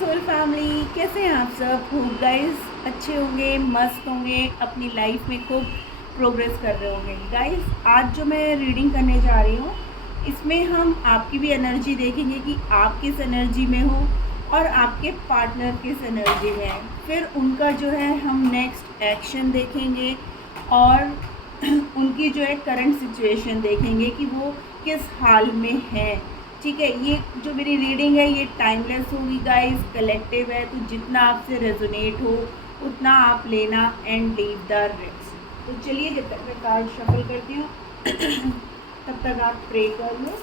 Soul family, कैसे हैं आप सब? होप गाइस अच्छे होंगे, मस्त होंगे, अपनी लाइफ में खूब प्रोग्रेस कर रहे होंगे। गाइस आज जो मैं रीडिंग करने जा रही हूँ, इसमें हम आपकी भी एनर्जी देखेंगे कि आप किस एनर्जी में हो और आपके पार्टनर किस एनर्जी में है। फिर उनका जो है हम नेक्स्ट एक्शन देखेंगे और उनकी जो है करंट सिचुएशन देखेंगे कि वो किस हाल में है। ठीक है, ये जो मेरी रीडिंग है ये टाइमलेस होगी गाइस, कलेक्टिव है, तो जितना आपसे रेजोनेट हो उतना आप लेना एंड लीव द रेस्ट। तो चलिए, जब तक मैं कार्ड शफल करती हूँ तब तक आप प्रे कर लो।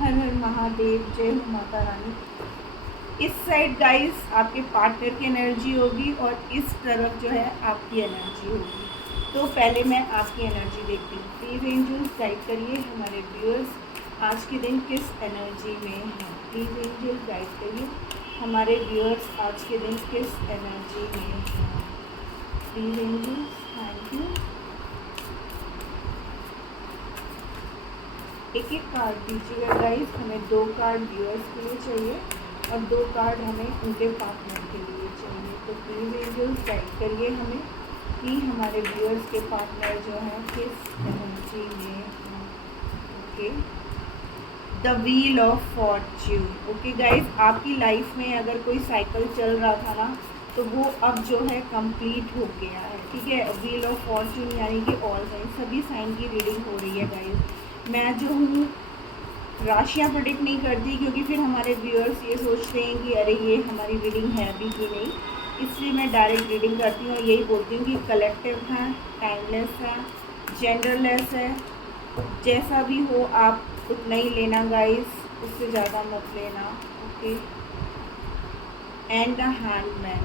हर हर महादेव, जय हो माता रानी। इस साइड गाइस आपके पार्टनर की एनर्जी होगी और इस तरफ जो है आपकी एनर्जी होगी। तो पहले मैं आपकी एनर्जी देखती हूँ। प्लीज़ एंजल्स गाइड करिए हमारे व्यूअर्स आज के दिन किस एनर्जी में है। प्लीज़ एंजल गाइड करिए हमारे व्यूअर्स आज के दिन किस एनर्जी में है। Please angel, thank you. एक एक कार्ड दीजिएगा गाइस, हमें 2 कार्ड व्यूअर्स के लिए चाहिए और 2 कार्ड हमें उनके पार्टनर के लिए चाहिए। तो प्लीज़ एंजल गाइड करिए हमें कि हमारे व्यूअर्स के पार्टनर जो हैं किस एनर्जी में हैं। Okay, the wheel of Fortune. Okay guys, आपकी लाइफ में अगर कोई साइकिल चल रहा था ना, तो वो अब जो है कंप्लीट हो गया है। ठीक है, व्हील ऑफ फॉर्च्यून यानी कि ऑल साइन, सभी साइन की रीडिंग हो रही है गाइज। मैं जो हूँ राशियाँ प्रेडिक्ट नहीं करती, क्योंकि फिर हमारे व्यूअर्स ये सोचते हैं कि अरे ये हमारी रीडिंग है भी कि नहीं, इसलिए मैं डायरेक्ट रीडिंग करती हूँ। यही बोलती हूँ कि कलेक्टिव है, टाइमलेस है, जेंडरलेस है। जैसा भी हो आप उतना ही लेना गाइस, उससे ज़्यादा मत लेना। ओके, एंड द हैंडमैन,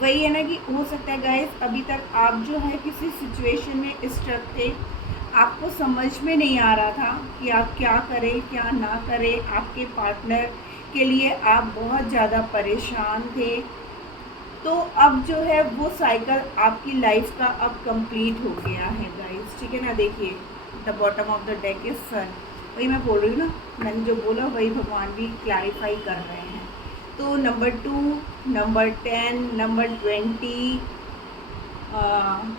वही है ना कि हो सकता है गाइस अभी तक आप जो है किसी सिचुएशन में स्ट्रक थे, आपको समझ में नहीं आ रहा था कि आप क्या करें क्या ना करें। आपके पार्टनर के लिए आप बहुत ज़्यादा परेशान थे। तो अब जो है वो साइकिल आपकी लाइफ का अब कंप्लीट हो गया है गाइस। ठीक है ना, देखिए the bottom of the deck is sun. वही मैं बोल रही हूँ ना, मैंने जो बोला वही भगवान भी क्लैरिफाई कर रहे हैं। तो नंबर 2, नंबर 10, नंबर 20,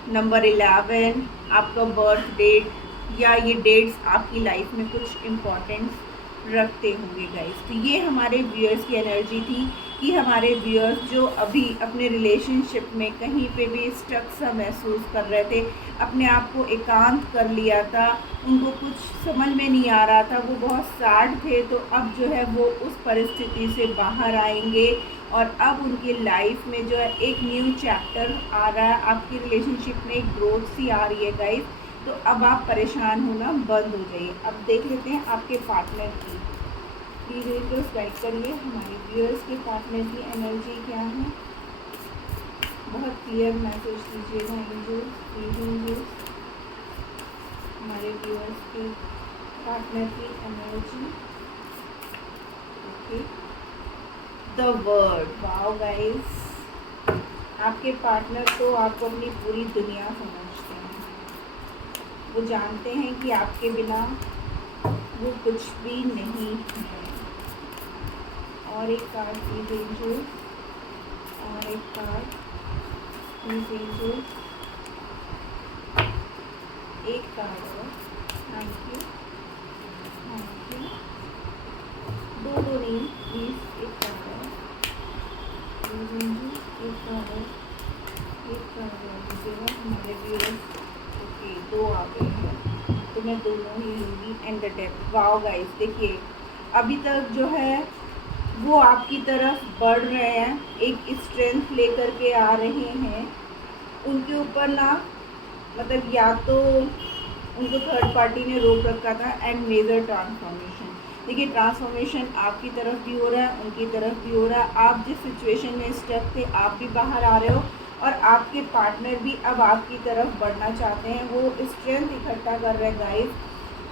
नंबर 11 आपका बर्थ डेट या ये डेट्स आपकी लाइफ में कुछ इम्पोर्टेंस रखते होंगे गाइस। तो ये हमारे व्यूअर्स की एनर्जी थी कि हमारे व्यूअर्स जो अभी अपने रिलेशनशिप में कहीं पे भी स्ट्रक सा महसूस कर रहे थे, अपने आप को एकांत कर लिया था, उनको कुछ समझ में नहीं आ रहा था, वो बहुत सैड थे, तो अब जो है वो उस परिस्थिति से बाहर आएंगे और अब उनकी लाइफ में जो है एक न्यू चैप्टर आ रहा है। आपकी रिलेशनशिप में एक ग्रोथ सी आ रही है गाइस। तो अब आप परेशान होना बंद हो जाइए। अब देख लेते हैं आपके पार्टनर की। प्लीज़ एंजल्स गाइड करिए हमारे व्यूअर्स के पार्टनर की एनर्जी क्या है। बहुत क्लियर मैसेज दीजिएगा एंजल्स, प्लीज़ एंजल्स हमारे व्यूअर्स के पार्टनर की energy. Okay, the word, wow guys, आपके पार्टनर तो आपको अपनी पूरी दुनिया समझते हैं। वो जानते हैं कि आपके बिना वो कुछ भी नहीं है। और एक कार्ड प्लीज एंजल, और एक कार्ड प्लीज एंजल, एक कार्ड और, थैंक यू, थैंक यू। दो नहीं प्लीज, एक कार्ड और प्लीज एंजल, एक कार्ड और, एक कार्ड और दीजिएगा हमारे व्यूअर्स। ओके, 2 आ गए हैं तो मैं दोनों ही लूँगी। And the depth, wow guys, देखिए अभी तक जो है वो आपकी तरफ बढ़ रहे हैं, एक स्ट्रेंथ लेकर के आ रहे हैं। उनके ऊपर ना मतलब या तो उनको थर्ड पार्टी ने रोक रखा था एंड मेजर ट्रांसफॉर्मेशन। देखिए ट्रांसफॉर्मेशन आपकी तरफ भी हो रहा है, उनकी तरफ भी हो रहा है। आप जिस सिचुएशन में स्टक थे आप भी बाहर आ रहे हो और आपके पार्टनर भी अब आपकी तरफ बढ़ना चाहते हैं, वो स्ट्रेंथ इकट्ठा कर रहे हैं गाइस।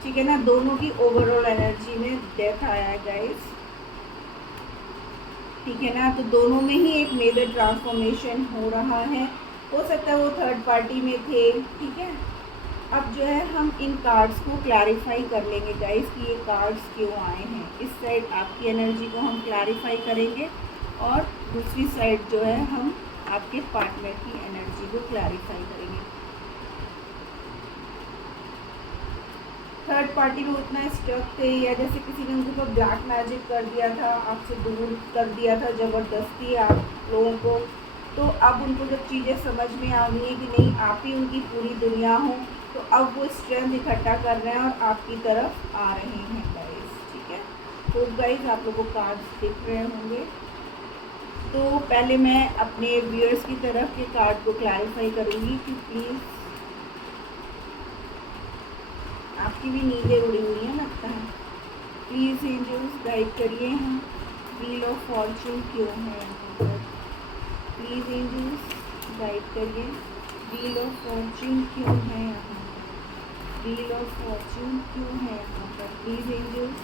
ठीक है ना, दोनों की ओवरऑल एनर्जी में डेथ आया है गाइस। ठीक है ना, तो दोनों में ही एक मेजर ट्रांसफॉर्मेशन हो रहा है। हो सकता है वो थर्ड पार्टी में थे। ठीक है, अब जो है हम इन कार्ड्स को क्लैरिफाई कर लेंगे गाइस कि ये कार्ड्स क्यों आए हैं। इस साइड आपकी एनर्जी को हम क्लैरिफाई करेंगे और दूसरी साइड जो है हम आपके पार्टनर की एनर्जी को क्लैरिफाई करेंगे। थर्ड पार्टी में उतना स्टक थे या जैसे किसी ने उनके ऊपर ब्लैक मैजिक कर दिया था, आपसे दूर कर दिया था ज़बरदस्ती आप लोगों को, तो अब उनको जब चीज़ें समझ में आ गई हैं कि नहीं आप ही उनकी पूरी दुनिया हो, तो अब वो स्ट्रेंथ इकट्ठा कर रहे हैं और आपकी तरफ आ रहे हैं गाइस। ठीक है, तो गाइस आप लोगों को कार्ड्स दिख रहे होंगे। तो पहले मैं अपने व्यूअर्स की तरफ के कार्ड को क्लैरिफाई करूँगी कि प्लीज़, आपकी भी नींदें उड़ी हुई हैं लगता है, प्लीज़ एंजल्स गाइड करिए हम व्हील ऑफ फॉर्चून क्यों है यहाँ पर। प्लीज़ एंजल्स गाइड करिए व्हील ऑफ फॉर्चून क्यों है यहाँ पर, व्हील ऑफ फॉर्चून क्यों है यहाँ पर। प्लीज़ एंजल्स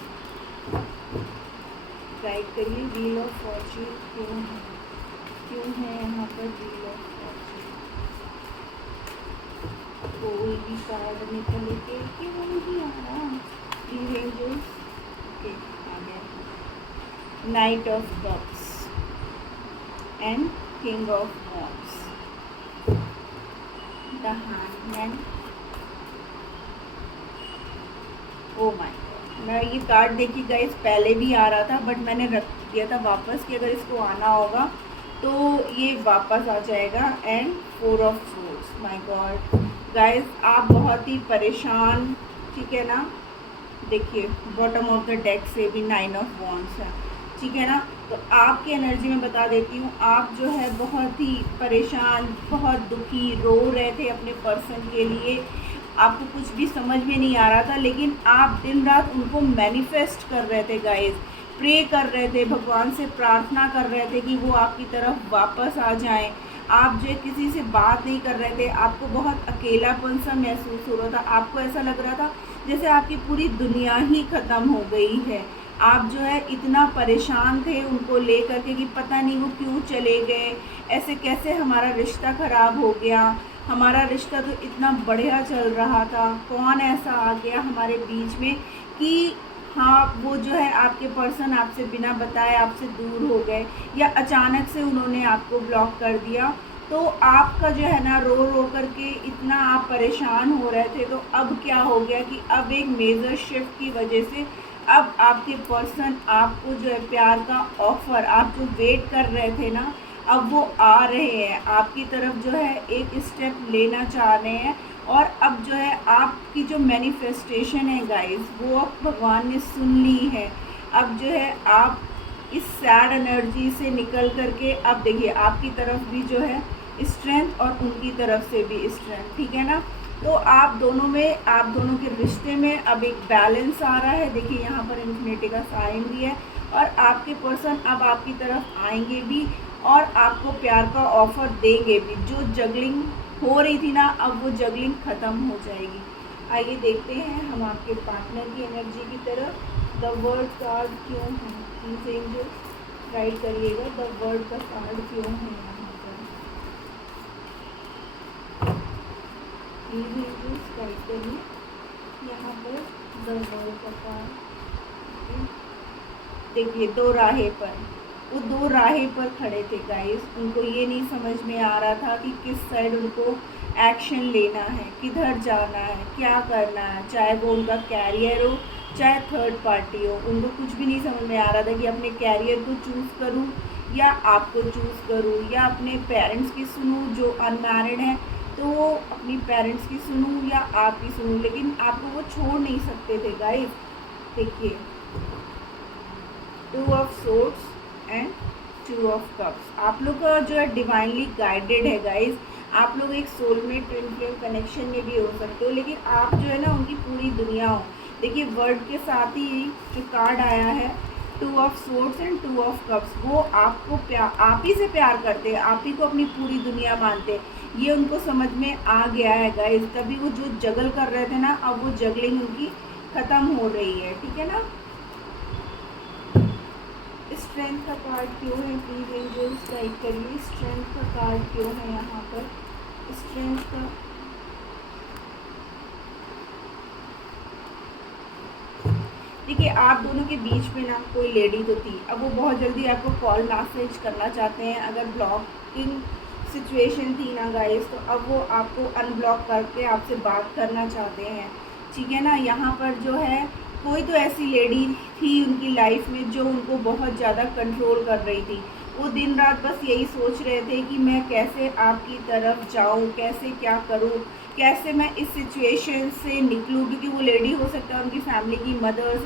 गाइड करिए व्हील ऑफ फॉर्चून क्यों है यहाँ पर, व्हील ऑफ फॉर्चून। कोई भी कार्ड निकल के क्यों नहीं आ रहा, प्लीज़ एंजल्स। ओके, आ गया night of cups and king of wands, the hangman. Oh my God, मैं ये कार्ड देखी गाइस पहले भी आ रहा था बट मैंने रख दिया था वापस कि अगर इसको आना होगा तो ये वापस आ जाएगा। And 4 of swords, my God guys आप बहुत ही परेशान, ठीक है ना। देखिए बॉटम ऑफ द डेक से भी 9 ऑफ वॉन्ड्स है, ठीक है ना। तो आपकी एनर्जी में बता देती हूँ, आप जो है बहुत ही परेशान, बहुत दुखी, रो रहे थे अपने पर्सन के लिए, आपको कुछ भी समझ में नहीं आ रहा था, लेकिन आप दिन रात उनको मैनिफेस्ट कर रहे थे गाइस, प्रे कर रहे थे, भगवान से प्रार्थना कर रहे थे कि वो आपकी तरफ वापस आ जाएं। आप जो किसी से बात नहीं कर रहे थे, आपको बहुत अकेलापन सा महसूस हो रहा था, आपको ऐसा लग रहा था जैसे आपकी पूरी दुनिया ही ख़त्म हो गई है। आप जो है इतना परेशान थे उनको लेकर के कि पता नहीं वो क्यों चले गए, ऐसे कैसे हमारा रिश्ता ख़राब हो गया, हमारा रिश्ता तो इतना बढ़िया चल रहा था, कौन ऐसा आ गया हमारे बीच में कि हाँ वो जो है आपके पर्सन आपसे बिना बताए आपसे दूर हो गए या अचानक से उन्होंने आपको ब्लॉक कर दिया। तो आपका जो है ना रो रो करके इतना आप परेशान हो रहे थे, तो अब क्या हो गया कि अब एक मेजर शिफ्ट की वजह से अब आपके पर्सन आपको जो है प्यार का ऑफ़र, आप जो वेट कर रहे थे ना, अब वो आ रहे हैं आपकी तरफ, जो है एक स्टेप लेना चाह रहे हैं। और अब जो है आपकी जो मैनिफेस्टेशन है गाइस, वो अब भगवान ने सुन ली है। अब जो है आप इस सैड एनर्जी से निकल करके अब देखिए आपकी तरफ भी जो है स्ट्रेंथ और उनकी तरफ से भी स्ट्रेंथ, ठीक है ना। तो आप दोनों में, आप दोनों के रिश्ते में अब एक बैलेंस आ रहा है। देखिए यहाँ पर इन्फिनिटी का साइन भी है और आपके पर्सन अब आपकी तरफ आएंगे भी और आपको प्यार का ऑफ़र देंगे भी। जो जगलिंग हो रही थी ना, अब वो जगलिंग ख़त्म हो जाएगी। आइए देखते हैं हम आपके पार्टनर की एनर्जी की तरफ। द वर्ल्ड कार्ड क्यों है, प्लीज़ एंजल गाइड करिएगा, द वर्ल्ड का कार्ड क्यों है यहाँ पर, प्लीज़ एंजल गाइड करिए यहाँ पर द वर्ल्ड का कार्ड। देखिए दो राहें पर, वो दो राहें पर खड़े थे गाइस, उनको ये नहीं समझ में आ रहा था कि किस साइड उनको एक्शन लेना है, किधर जाना है, क्या करना है, चाहे वो उनका कैरियर हो चाहे थर्ड पार्टी हो, उनको कुछ भी नहीं समझ में आ रहा था कि अपने कैरियर को चूज़ करूं या आपको चूज़ करूं या अपने पेरेंट्स की सुनूं जो अनमैरिड हैं, तो अपनी पेरेंट्स की सुनूं या आपकी सुनूं, लेकिन आपको वो छोड़ नहीं सकते थे गाइस। देखिए 2 of swords and 2 of cups, आप लोग का जो है डिवाइनली गाइडेड है गाइस। आप लोग एक सोलमेट ट्विन फ्लेम कनेक्शन में भी हो सकते हो, लेकिन आप जो है ना उनकी पूरी दुनिया हो। देखिए वर्ड के साथ ही जो कार्ड आया है 2 of swords and 2 of cups, वो आपको आप ही से प्यार करते हैं, आप ही को अपनी पूरी दुनिया मानते हैं, ये उनको समझ में आ गया है गाइस। तभी वो जो जगल कर रहे थे ना, अब वो जगलिंग उनकी ख़त्म हो रही है, ठीक है ना। स्ट्रेंथ का कार्ड क्यों है, प्लीज एंजल्स गाइड करिए, स्ट्रेंथ का कार्ड क्यों है यहाँ पर, स्ट्रेंथ का देखिए आप दोनों के बीच में ना कोई लेडी तो थी, अब वो बहुत जल्दी आपको कॉल मैसेज करना चाहते हैं। अगर ब्लॉकिंग सिचुएशन थी ना गाइस, तो अब वो आपको अनब्लॉक करके आपसे बात करना चाहते हैं, ठीक है ना। यहाँ पर जो है कोई तो ऐसी लेडी थी उनकी लाइफ में जो उनको बहुत ज़्यादा कंट्रोल कर रही थी। वो दिन रात बस यही सोच रहे थे कि मैं कैसे आपकी तरफ जाऊं, कैसे क्या करूं, कैसे मैं इस सिचुएशन से निकलूं, क्योंकि वो लेडी हो सकता है उनकी फैमिली की मदर,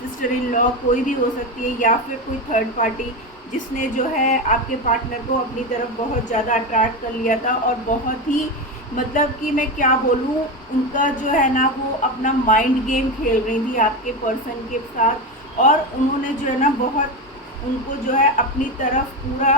सिस्टर इन लॉ कोई भी हो सकती है, या फिर कोई थर्ड पार्टी जिसने जो है आपके पार्टनर को अपनी तरफ बहुत ज़्यादा अट्रैक्ट कर लिया था। और बहुत ही मतलब कि मैं क्या बोलूँ, उनका जो है ना वो अपना माइंड गेम खेल रही थी आपके पर्सन के साथ, और उन्होंने जो है ना बहुत उनको जो है अपनी तरफ पूरा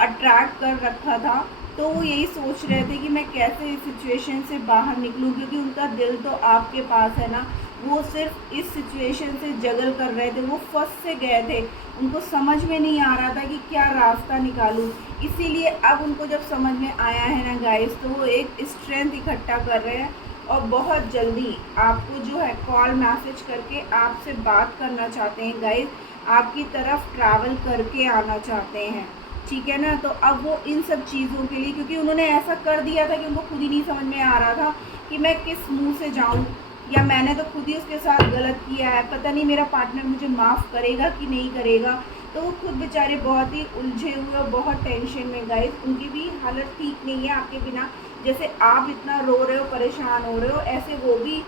अट्रैक्ट कर रखा था। तो वो यही सोच रहे थे कि मैं कैसे इस सिचुएशन से बाहर निकलूं, क्योंकि उनका दिल तो आपके पास है ना। वो सिर्फ इस सिचुएशन से जगल कर रहे थे, वो फंस से गए थे, उनको समझ में नहीं आ रहा था कि क्या रास्ता निकालूं। इसीलिए अब उनको जब समझ में आया है ना गाइस, तो वो एक स्ट्रेंथ इकट्ठा कर रहे हैं और बहुत जल्दी आपको जो है कॉल मैसेज करके आपसे बात करना चाहते हैं गाइस, आपकी तरफ ट्रैवल करके आना चाहते हैं, ठीक है ना। तो अब वो इन सब चीज़ों के लिए, क्योंकि उन्होंने ऐसा कर दिया था कि उनको खुद ही नहीं समझ में आ रहा था कि मैं किस मुंह से जाऊं, या मैंने तो खुद ही उसके साथ गलत किया है, पता नहीं मेरा पार्टनर मुझे माफ़ करेगा कि नहीं करेगा। तो वो खुद बेचारे बहुत ही उलझे हुए और बहुत टेंशन में गाइस, उनकी भी हालत ठीक नहीं है आपके बिना। जैसे आप इतना रो रहे हो, परेशान हो रहे हो, ऐसे वो भी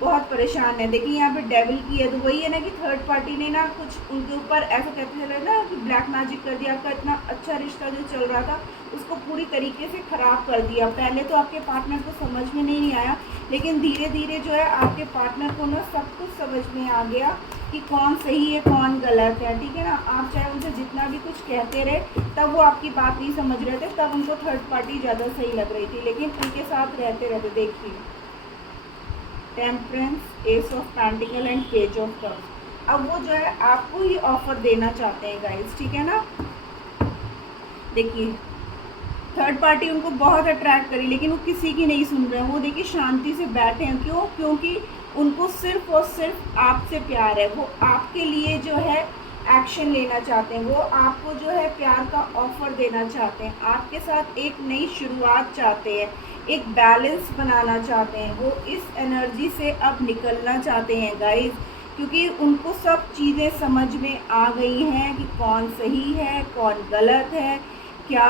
बहुत परेशान है। देखिए यहाँ पे डेविल की है, तो वही है ना कि थर्ड पार्टी ने ना कुछ उनके ऊपर ऐसा कहते चले ना कि ब्लैक मैजिक कर दिया। आपका इतना अच्छा रिश्ता जो चल रहा था उसको पूरी तरीके से ख़राब कर दिया। पहले तो आपके पार्टनर को समझ में नहीं आया, लेकिन धीरे धीरे जो है आपके पार्टनर को ना सब कुछ समझ में आ गया कि कौन सही है कौन गलत है, ठीक है ना। आप चाहे उनसे जितना भी कुछ कहते रहे, तब वो आपकी बात नहीं समझ रहे थे, तब उनको थर्ड पार्टी ज़्यादा सही लग रही थी। लेकिन उनके साथ रहते रहते देखिए temperance, S of pentacle and page of cups, अब वो जो है आपको ही ऑफर देना चाहते हैं गाइस, ठीक है ना। देखिए थर्ड पार्टी उनको बहुत अट्रैक्ट करी, लेकिन वो किसी की नहीं सुन रहे हैं। वो देखिए शांति से बैठे हैं, क्यों? क्योंकि उनको सिर्फ और सिर्फ आपसे प्यार है। वो आपके लिए जो है एक्शन लेना चाहते हैं, वो आपको जो है प्यार का ऑफर देना चाहते हैं, आपके साथ एक नई शुरुआत चाहते हैं, एक बैलेंस बनाना चाहते हैं। वो इस एनर्जी से अब निकलना चाहते हैं गाइस, क्योंकि उनको सब चीज़ें समझ में आ गई हैं कि कौन सही है कौन गलत है, क्या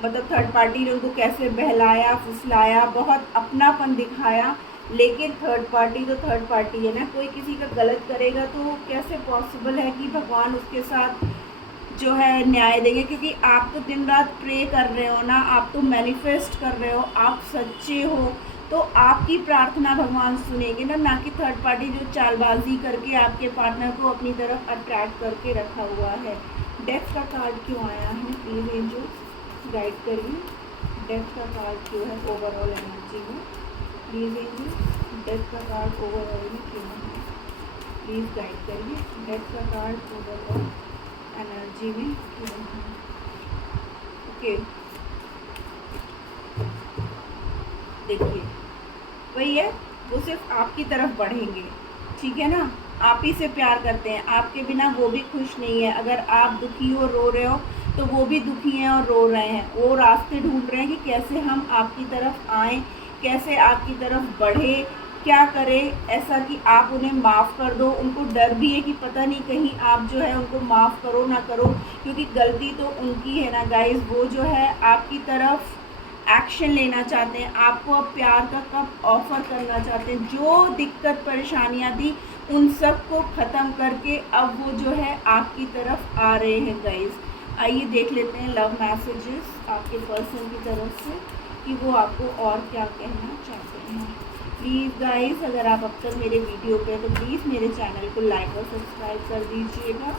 मतलब थर्ड पार्टी ने उनको कैसे बहलाया फुसलाया, बहुत अपनापन दिखाया। लेकिन थर्ड पार्टी तो थर्ड पार्टी है ना, कोई किसी का गलत करेगा तो कैसे पॉसिबल है कि भगवान उसके साथ जो है न्याय देंगे, क्योंकि आप तो दिन रात प्रे कर रहे हो ना, आप तो मैनिफेस्ट कर रहे हो, आप सच्चे हो, तो आपकी प्रार्थना भगवान सुनेंगे ना कि थर्ड पार्टी जो चालबाजी करके आपके पार्टनर को अपनी तरफ अट्रैक्ट करके रखा हुआ है। डेथ का कार्ड क्यों आया है, प्लीज़ एंजल्स गाइड करिए। डेथ का कार्ड क्यों है ओवरऑल एनर्जी में, प्लीज़ एंजल्स डेथ का कार्ड ओवरऑल में क्यों है, प्लीज़ गाइड करिए। डेथ का कार्ड ओवरऑल एनर्जी में क्यों है। ओके देखिए वही है, वो सिर्फ आपकी तरफ बढ़ेंगे, ठीक है ना। आप ही से प्यार करते हैं, आपके बिना वो भी खुश नहीं है। अगर आप दुखी हो रो रहे हो तो वो भी दुखी हैं और रो रहे हैं। वो रास्ते ढूंढ रहे हैं कि कैसे हम आपकी तरफ आएँ, कैसे आपकी तरफ बढ़े, क्या करें ऐसा कि आप उन्हें माफ़ कर दो। उनको डर भी है कि पता नहीं कहीं आप जो है उनको माफ़ करो ना करो, क्योंकि गलती तो उनकी है ना गाइस। वो जो है आपकी तरफ एक्शन लेना चाहते हैं, आपको अब प्यार का कप ऑफ़र करना चाहते हैं। जो दिक्कत परेशानियां थी उन सब को ख़त्म करके अब वो जो है आपकी तरफ आ रहे हैं गाइस। आइए देख लेते हैं लव मैसेजेस आपके पर्सन की तरफ से कि वो आपको और क्या कहना चाहते हैं। प्लीज़ गाइस अगर आप अब तक मेरे वीडियो पे तो प्लीज़ मेरे चैनल को लाइक और सब्सक्राइब कर दीजिएगा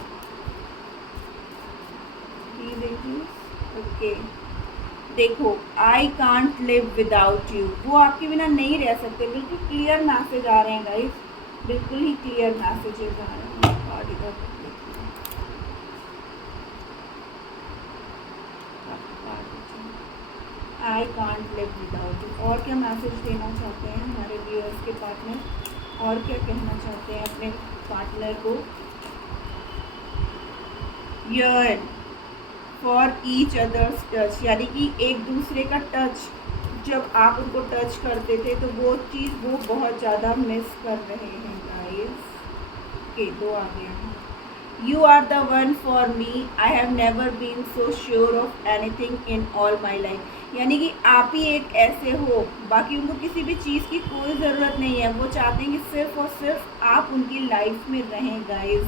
प्लीज़। ओके देखो I can't live without you, वो आपके बिना नहीं रह सकते। बिल्कुल क्लियर मैसेज आ रहे हैं गाइस, बिल्कुल ही क्लियर मैसेजेस आ रहे हैं। I can't live without you, और क्या मैसेज देना चाहते हैं हमारे व्यूअर्स के पार्टनर, और क्या कहना चाहते हैं अपने पार्टनर को? Yearn for each others touch, यानी कि एक दूसरे का टच, जब आप उनको टच करते थे तो वो चीज़ वो बहुत ज़्यादा मिस कर रहे हैं गाइस। ओके, 2 आ गया है। You are the one for me. I have never been so sure of anything in all my life. यानी कि आप ही एक ऐसे हो, बाकी उनको किसी भी चीज़ की कोई ज़रूरत नहीं है, वो चाहते हैं कि सिर्फ और सिर्फ आप उनकी लाइफ में रहें guys.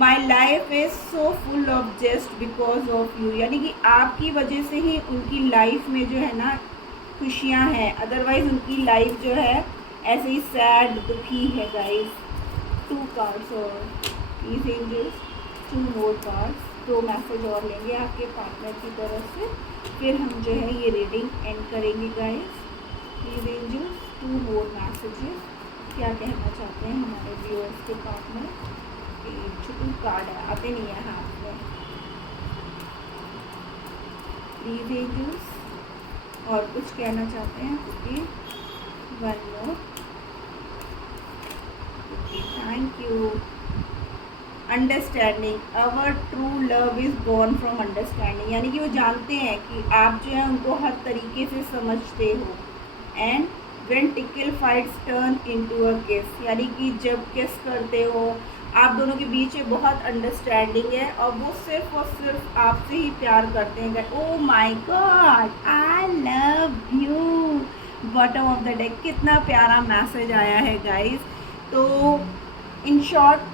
My life is so full of just because of you, यानी कि आपकी वजह से ही उनकी लाइफ में जो है ना खुशियाँ हैं, अदरवाइज़ उनकी लाइफ जो है ऐसे ही सैड दुखी है गाइस। 2 कार्ड्स और please angels 2 more cards, 2 message और लेंगे आपके पार्टनर की तरफ से, फिर हम जो है ये रीडिंग एंड करेंगे guys. Please angels 2 more messages, क्या कहना चाहते हैं हमारे व्यूअर्स के पार्टनर? छोटू कार्ड है, आते नहीं है हाथ में। प्लीज़ एंजल्स और कुछ कहना चाहते हैं? Okay, 1 more. Okay, thank you. Understanding, our true love is born from understanding, यानी कि वो जानते हैं कि आप जो है उनको हर तरीके से समझते हो। And when tackle fights turn into a किस, यानी कि जब किस करते हो आप दोनों के बीच में बहुत अंडरस्टैंडिंग है और वो सिर्फ और सिर्फ आपसे ही प्यार करते हैं। Oh my God, I love you. Bottom of the deck, कितना प्यारा मैसेज आया है गाइस। तो इन शॉर्ट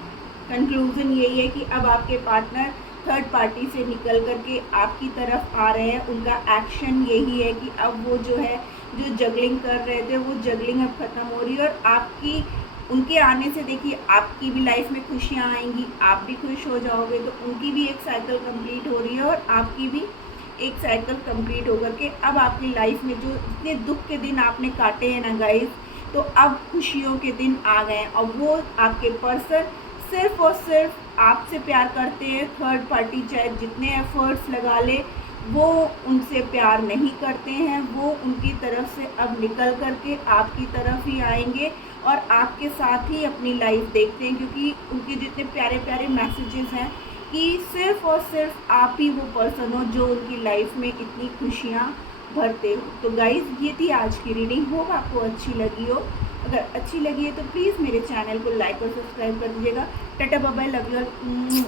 कंक्लूज़न यही है कि अब आपके पार्टनर थर्ड पार्टी से निकल करके आपकी तरफ आ रहे हैं। उनका एक्शन यही है कि अब वो जो है जो जगलिंग कर रहे थे वो जगलिंग अब ख़त्म हो रही है और आपकी उनके आने से देखिए आपकी भी लाइफ में खुशियाँ आएंगी, आप भी खुश हो जाओगे, तो उनकी भी एक साइकिल कंप्लीट हो रही है और आपकी भी एक साइकिल कंप्लीट होकर के अब आपकी लाइफ में जो इतने दुख के दिन आपने काटे हैं ना गाइस, तो अब खुशियों के दिन आ गए हैं और वो आपके पर्सन सिर्फ और सिर्फ आपसे प्यार करते हैं। थर्ड पार्टी चाहे जितने एफर्ट्स लगा ले वो उनसे प्यार नहीं करते हैं, वो उनकी तरफ से अब निकल करके आपकी तरफ ही आएंगे और आपके साथ ही अपनी लाइफ देखते हैं, क्योंकि उनके जितने प्यारे प्यारे मैसेजेस हैं कि सिर्फ और सिर्फ आप ही वो पर्सन हो जो उनकी लाइफ में इतनी खुशियाँ भरते हो। तो गाइस, ये थी आज की रीडिंग, होप आपको अच्छी लगी हो। अगर अच्छी लगी है तो प्लीज़ मेरे चैनल को लाइक और सब्सक्राइब कर दीजिएगा। Tata bye bye, love you all.